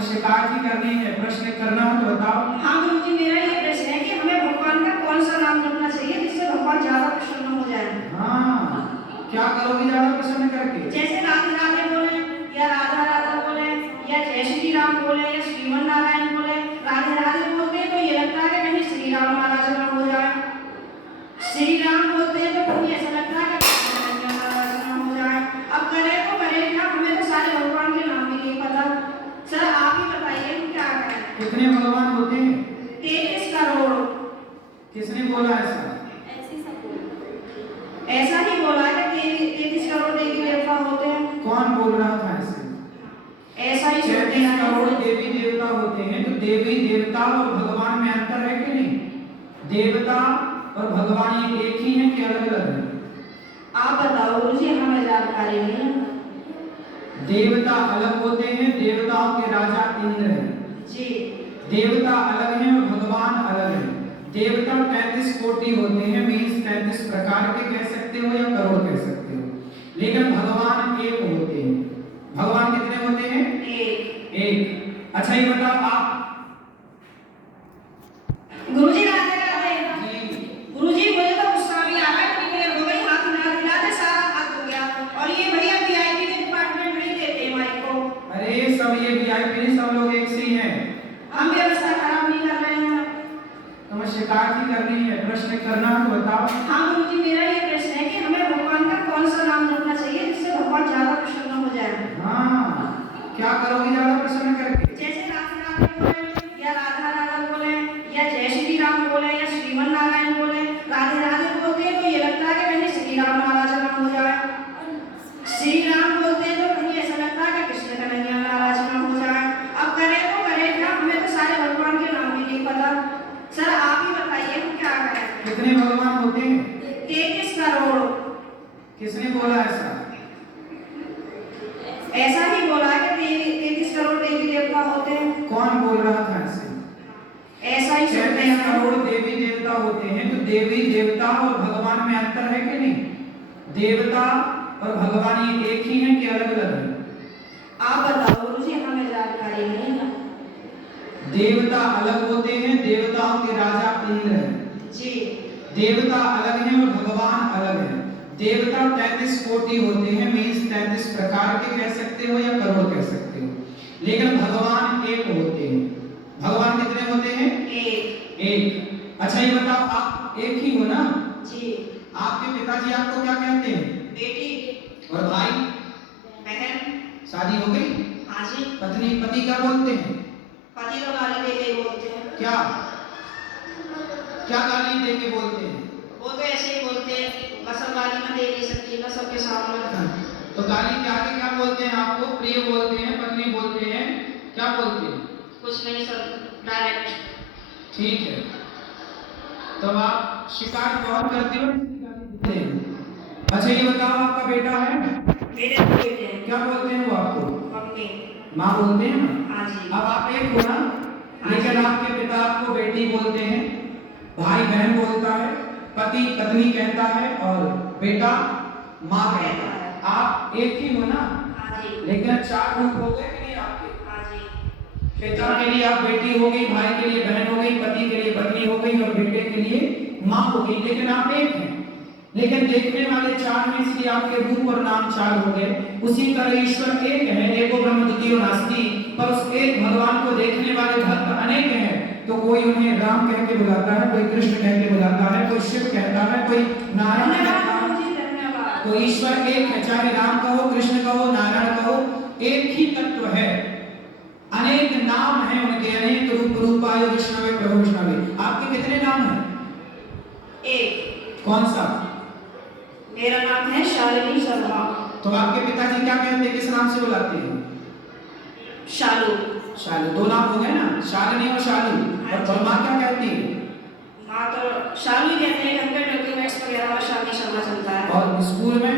तुम्हें शिकायत ही करनी है, प्रश्न करना हो तो बताओ। हाँ गुरुजी, मेरा ये प्रश्न है कि हमें भगवान का कौन सा नाम जपना चाहिए जिससे भगवान ज्यादा प्रसन्न हो जाए? हाँ, क्या करोगे ज्यादा प्रसन्न करके? जैसे राधे राधे बोले या राधा राधा बोले या जय श्री राम बोले या श्रीमन नारायण बोले। राधे राधे बोलते हैं तो ये लगता है कि कहीं श्री राम महाराज ना हो जाए, श्री राम बोलते हैं तो कहीं ऐसा लगता है कि कृष्ण महाराज ना हो जाए। अब करे तो करे क्या, हमें तो सारे भगवान के नाम भी नहीं पता। सर आप ही बताइए हम क्या करें? कितने भगवान होते हैं? 33 करोड़। किसने बोला ऐसा? ऐसा ही बोला है कि 33 करोड़ देवी देवता होते हैं। कौन बोल रहा था ऐसे? ऐसा ही 33 करोड़ देवी देवता होते हैं, तो देवी देवता और भगवान में अंतर है कि नहीं? देवता और भगवान ये एक ही हैं कि अलग अलग हैं? आप बताओ गुरुजी, हमें जानकारी नहीं है। देवता अलग होते हैं, देवताओं के राजा इंद्र हैं जी। देवता अलग हैं और भगवान अलग हैं। देवता 33 कोटि होते हैं, मीन्स 33 प्रकार के कह सकते हो या करोड़ कह सकते हो, लेकिन भगवान एक होते हैं। भगवान कितने होते हैं? एक। अच्छा ये बताओ आप। गुरुजी राधे राधे। जी। गुरुजी मुझे तो गुस्सा भी आ रहा है, इतनी देर हो गई हाथ हिलाते सारा हाथ हो गया। और ये भैया वीआईपी के डिपार्टमेंट नहीं देते माइक को। अरे सब ये वीआईपी नहीं, सब लोग एक से ही हैं। हम व्यवस्था खराब नहीं कर रहे हैं। तुम्हें शिकायत ही करनी है, प्रश्न करना हो तो बताओ। हाँ गुरुजी, मेरा ये प्रश्न है कि हमें भगवान का कौन सा नाम जपना चाहिए जिससे भगवान ज्यादा प्रसन्न हो जाए? हाँ, क्या करोगे ज्यादा प्रसन्न करके? जैसे राधे राधे बोले या राधा राधा बोले या जय श्री राम बोले या श्रीमन नारायण बोले। राधे राधे बोलते हैं तो ये लगता है कि कहीं श्री राम महाराज ना हो जाए, श्री राम बोलते हैं तो कहीं ऐसा लगता है कि कृष्ण कन्हैया महाराज ना हो जाए। अब करे तो करे क्या, हमें तो सारे भगवान के नाम भी नहीं पता। सर आप ही बताइए हम क्या करें? कितने भगवान होते हैं? 33 करोड़। किसने बोला ऐसा? ऐसा ही बोला है कि 33 करोड़ देवी देवता होते हैं। कौन बोल रहा था ऐसे? ऐसा ही सुनते 33 हैं। करोड़ देवी देवता होते हैं, तो देवी देवता और भगवान में अंतर है कि नहीं? देवता और भगवान ये एक ही हैं कि अलग अलग हैं? आप बताओ गुरुजी, हमें जानकारी नहीं है। देवता अलग होते हैं, देवताओं के राजा इंद्र हैं। जी। देवता अलग हैं और भगवान अलग हैं। देवता 33 कोटि होते हैं, मीन्स 33 प्रकार के कह सकते हो या करोड़ कह सकते हो, लेकिन भगवान एक होते हैं। भगवान कितने होते हैं? एक। अच्छा ये बताओ, आप एक ही हो ना? जी। आपके पिताजी आपको क्या कहते हैं? बेटी। और भाई? बहन। शादी हो गई? हाँ जी। पति क्या बोलते हैं? पति तो गाली दे के बोलते हैं। क्या क्या गाली दे के बोलते हैं? वो तो ऐसे ही बोलते हैं, बस अब गाली में दे नहीं सकती ना सबके सामने। तो गाली के आगे क्या बोलते हैं आपको? प्रिय बोलते हैं, पत्नी बोलते हैं, क्या बोलते हैं? कुछ नहीं सर, डायरेक्ट। ठीक है, तब आप शिकायत बहुत करते हो, गाली देते हैं। अच्छा ये बताओ, आपका बेटा है? मेरे दो बेटे हैं। क्या बोलते हैं वो आपको? मम्मी। माँ बोलते हैं ना? हाँ जी। अब आप एक हो ना, लेकिन आपके पिता आपको बेटी बोलते हैं, भाई बहन बोलता है, पति पत्नी कहता है और बेटा माँ कहता है। आप एक ही हो ना? हाँ जी। लेकिन 4 रूप हो गए कि नहीं आपके? हाँ जी। पिता के लिए आप बेटी हो गई, भाई के लिए बहन हो गई, पति के लिए पत्नी हो गई और बेटे के लिए माँ हो गई, लेकिन आप एक हैं। लेकिन देखने वाले 4 में, इसलिए आपके रूप और नाम 4 हो गए। उसी तरह ईश्वर एक है, एको ब्रह्म द्वितीयो नास्ति, पर उस एक भगवान को देखने वाले भक्त अनेक हैं। तो कोई उन्हें राम कह के बुलाता है, कोई कृष्ण कह के बुलाता है, कोई शिव कहता है, कोई नारायण कहता है। तो ईश्वर एक है, चाहे राम कहो, कृष्ण कहो, नारायण कहो, एक ही तत्व है। अनेक नाम हैं उनके, अनेक रूपाय विष्णवे प्रभु विष्णवे। आपके कितने नाम हैं? एक। कौन सा? मेरा नाम है शालिनी शर्मा। तो आपके पिताजी क्या कहते हैं, किस नाम से बुलाते हैं? शालू। शालू, 2 नाम हो गए ना, शालिनी और शालू। और माँ क्या कहती है? माँ तो शालू ही कहते हैं, घर के डॉक्यूमेंट्स वगैरह में शालिनी शर्मा चलता है। और स्कूल में?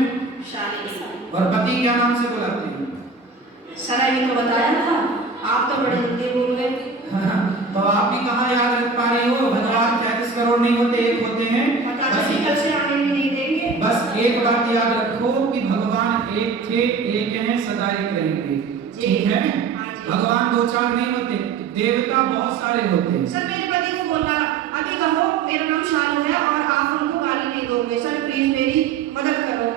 शालिनी। और पति क्या नाम से बुलाते हैं? सर अभी तो बताया था, आप तो बड़े जल्दी भूल गए। तो आप भी कहाँ याद रख पा रही हो? भगवान 33 करोड़ नहीं होते, एक होते हैं। कल से आने भी नहीं देंगे। बस एक बात याद रखो कि भगवान एक थे, एक हैं, सदा एक रहेंगे। ठीक है? हाँ जी। भगवान दो चार नहीं होते, देवता बहुत सारे होते हैं। सर मेरे पति को बोलना अभी कहो मेरा नाम शालू है और आप उनको गाली नहीं दोगे, सर प्लीज मेरी मदद करो।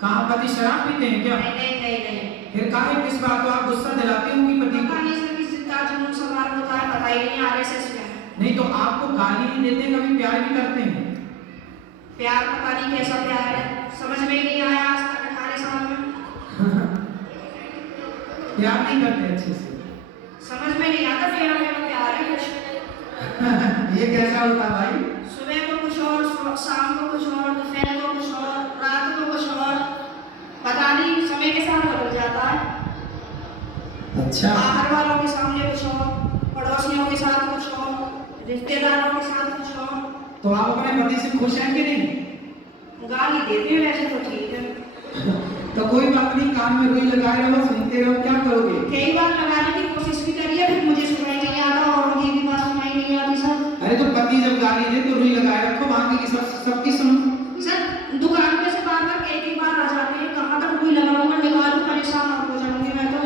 कहाँ पति शराब पीते हैं क्या? नहीं नहीं नहीं नहीं। फिर काहे किस बात को आप गुस्सा दिलाते होंगी पति को? पता नहीं सर किस जितना जुनून सवार होता है, पता ही नहीं आरएसएस में। नहीं तो आपको गाली नहीं देते, कभी प्यार भी करते हैं? प्यार पता नहीं कैसा प्यार है, समझ में ही नहीं आया आज तक 18 साल में। प्यार नहीं करते अच्छे से? समझ में नहीं आता मेरा मेरा प्यार है कुछ। ये कैसा होता भाई? सुबह को कुछ और, शाम को कुछ और, दोपहर को कुछ और, रात को कुछ और, पता नहीं समय के साथ बदल जाता है। अच्छा। बाहर वालों के सामने कुछ और, पड़ोसियों के साथ कुछ और, रिश्तेदारों के साथ कुछ और। तो आप अपने पति से खुश हैं कि नहीं? गाली देते हैं वैसे तो ठीक है। तो कोई बात नहीं, कान में रुई लगाए रहो, सुनते रहो, क्या करोगे? कई बार लगाने की कोशिश भी करिए, फिर मुझे सुनाई नहीं आता और उनकी भी बात सुनाई नहीं आती सर। अरे तो पति जब गाली दे तो रुई लगाए रखो, बाकी की सबकी सुनो। सर दुकान पे से बार बार कई बार आ जाते हैं, कहाँ तक रुई लगाऊंगा, निकालूं, परेशान हो जाऊंगी मैं तो।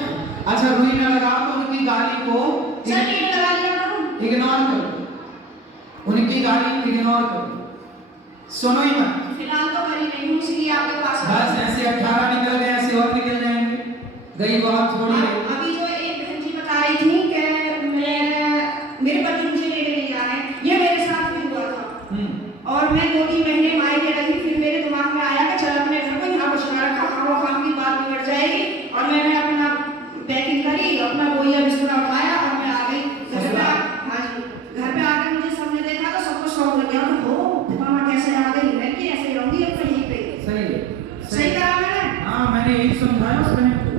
अच्छा रुई ना लगाओ तो उनकी गाली को सर नहीं लगा लिया करूं, इग्नोर करो, उनकी गाली इग्नोर करो, सुनो ही मत। फिलहाल तो करी नहीं हूँ इसलिए आपके पास बस ऐसे 18 निकल गए, ऐसे और निकल जाएंगे, गई बहुत थोड़ी है। अभी जो एक बहन जी बता रही थी कि मेरे पति मुझे लेने नहीं आ रहे हैं, ये मेरे साथ भी हुआ था। और मैं 2-3 महीने मायके रही, फिर मेरे दिमाग में आया कि चल अपने घर को यहाँ कुछ ना रखा, खाओ खाम की बात बिगड़ जाएगी। और मैंने अपना पैकिंग करी, अपना बोरिया बिस्तरा उठाया और मैं आ गई घर पे। हाँ जी, घर पे आकर मुझे सबने देखा तो सबको शौक लग गया, तो हो मामा कैसे आ गई, मैं कि ऐसे रहूंगी अब तो यहीं पे। सही है, सही कहा मैंने? हाँ मैंने यही समझाया उसमें।